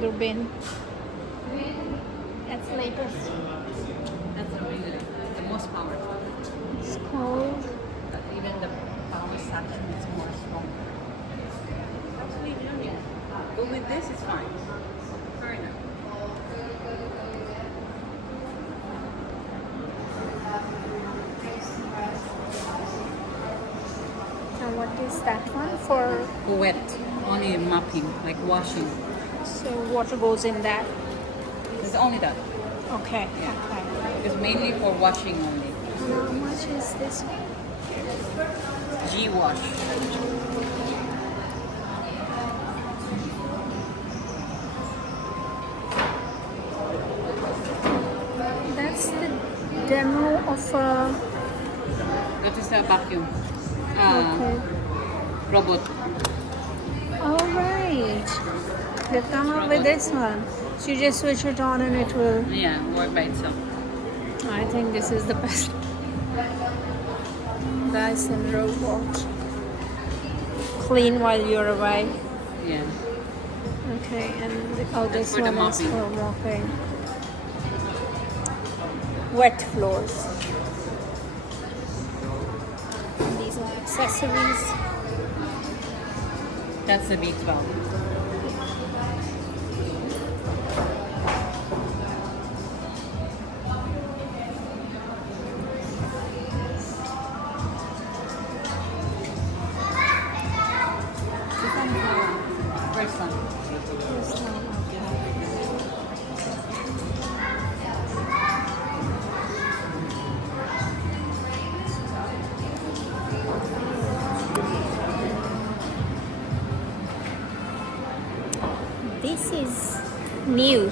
bigger bin. That's latest. That's really the most powerful. It's called. But even the power suction is more stronger. Actually, you don't need to go with this. It's fine. Fair enough. And what is that one for? Wet, only mopping, like washing. So water goes in that. It's only that. Okay. Yeah. Okay. It's mainly for washing only. And how much is this one? G-wash. That's the demo of a. That is a vacuum. Okay. Robot. All right. They've come up with this one. So you just switch it on and it will. Yeah, work by itself. I think this is the best. Dyson robot. Clean while you're away. Yeah. Okay, and this for the one is mopping. for mopping. Wet floors. And these are accessories. That's the V12. First one. This one, okay. This is new.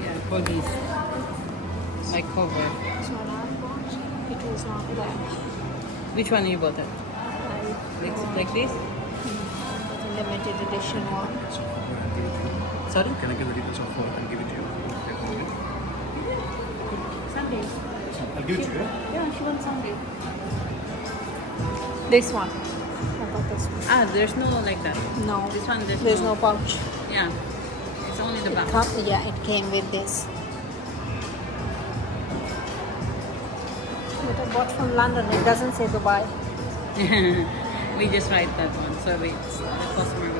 Yeah, for this. Like cover. This one I bought. It was not there. Which one you bought it? Like this? The limited edition one. Sorry? Can I get the details of phone and give it to you? Sunday. I'll give it to you. Yeah, she wants Sunday. This one. I got this one. Ah, there's no like that. No. This one, There's no pouch. Yeah. It's only the back. Yeah, it came with this. But I bought from London. It doesn't say Dubai. We just write that one, so the customer